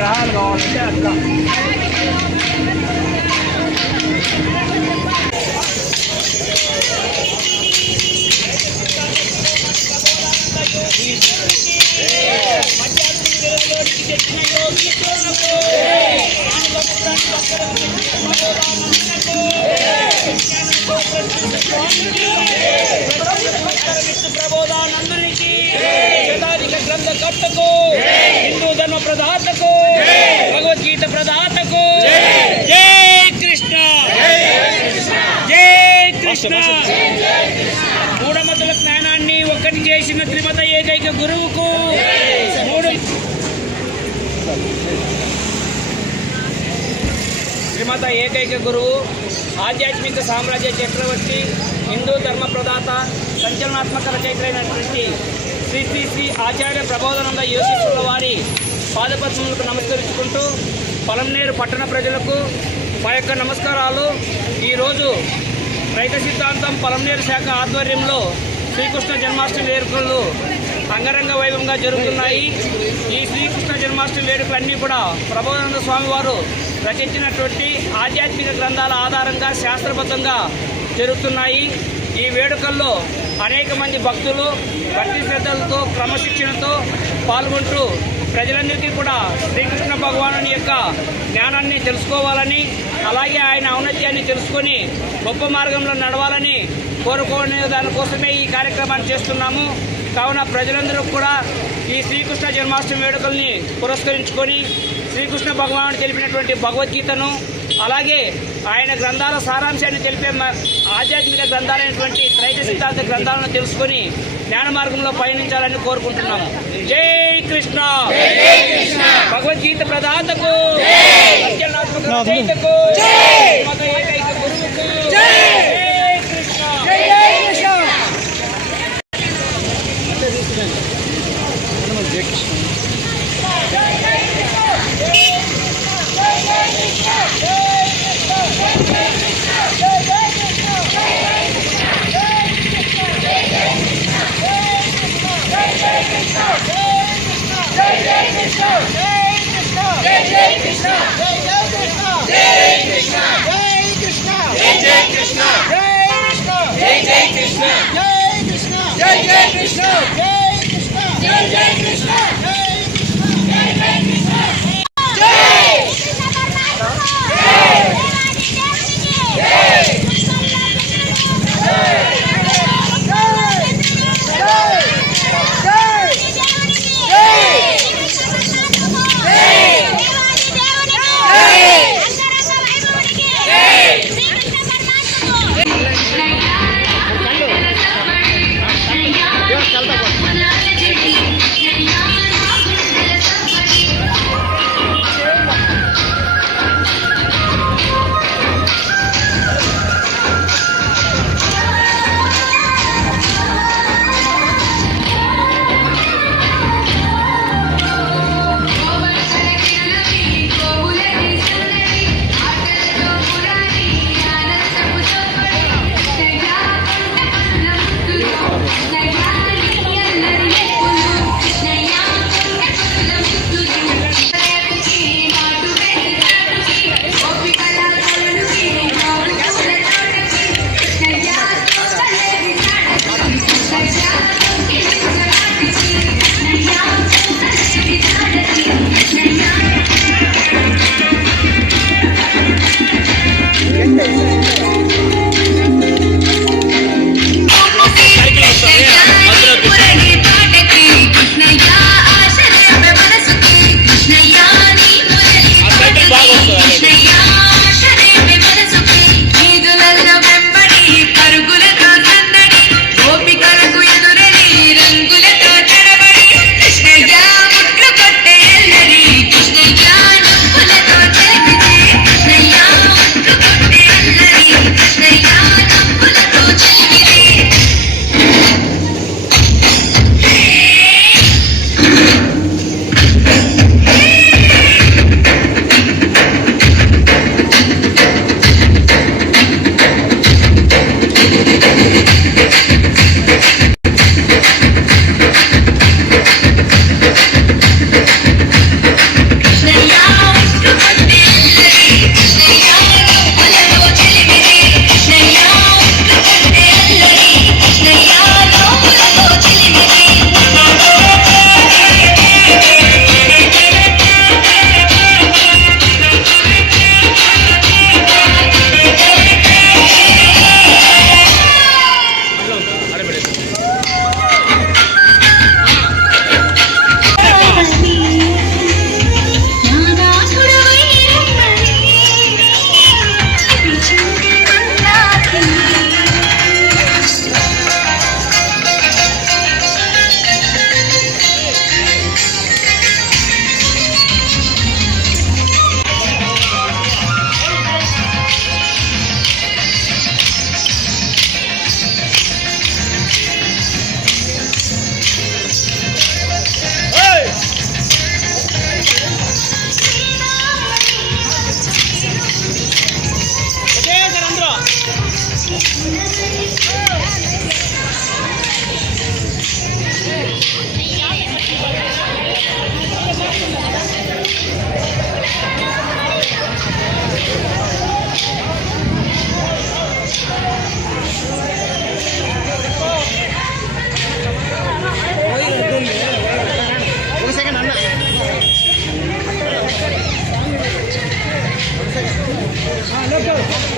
విగ్రహాలు కావాలంటే అట్లా ప్రబోధానందునికి శతాధిక గ్రంథ కర్తకు హిందూ ధర్మ ప్రదాతకు భగవద్గీత ప్రదాతకు జై కృష్ణ జై కృష్ణ. మూఢమతుల జ్ఞానాన్ని ఒక్కటి చేసిన త్రిమత ఏకైక గురువుకు శ్రీమత ఏకైక గురువు ఆధ్యాత్మిక సామ్రాజ్య చక్రవర్తి హిందూ ధర్మ ప్రదాత సంచలనాత్మక రచయితలైనటువంటి శ్రీ శ్రీ శ్రీ ఆచార్య ప్రబోధానంద యోగేశ్వరుల వారి పాదపద్మములకు నమస్కరించుకుంటూ పలంనేరు పట్టణ ప్రజలకు మా యొక్క నమస్కారాలు. ఈరోజు రైత సిద్ధాంతం పలంనేరు శాఖ ఆధ్వర్యంలో శ్రీకృష్ణ జన్మాష్టమి వేడుకలు అంగరంగ వైభవంగా జరుగుతున్నాయి. ఈ శ్రీకృష్ణ జన్మాష్టమి వేడుకలన్నీ కూడా ప్రబోధానంద స్వామి వారు రచించినటువంటి ఆధ్యాత్మిక గ్రంథాల ఆధారంగా శాస్త్రబద్ధంగా జరుగుతున్నాయి. ఈ వేడుకల్లో అనేక మంది భక్తులు భక్తి శ్రద్ధలతో క్రమశిక్షణతో పాల్గొంటూ ప్రజలందరికీ కూడా శ్రీకృష్ణ భగవానుని యొక్క జ్ఞానాన్ని తెలుసుకోవాలని, అలాగే ఆయన ఔన్నత్యాన్ని తెలుసుకొని గొప్ప మార్గంలో నడవాలని కోరుకునే దానికోసమే ఈ కార్యక్రమాన్ని చేస్తున్నాము. కావున ప్రజలందరూ కూడా ఈ శ్రీకృష్ణ జన్మాష్టమి వేడుకల్ని పురస్కరించుకొని శ్రీకృష్ణ భగవానుడు తెలిపినటువంటి భగవద్గీతను, అలాగే ఆయన గ్రంథాల సారాంశాన్ని తెలిపే ఆధ్యాత్మిక గ్రంథాలైనటువంటి త్రైత సిద్ధాంత గ్రంథాలను తెలుసుకొని జ్ఞాన మార్గంలో పయనించాలని కోరుకుంటున్నాము. జై కృష్ణ. భగవద్గీత ప్రదాతకు, సంచలనాత్మక రచయితకు, మత ఏకైక గురువుకు జై కృష్ణ. चलता ఓకే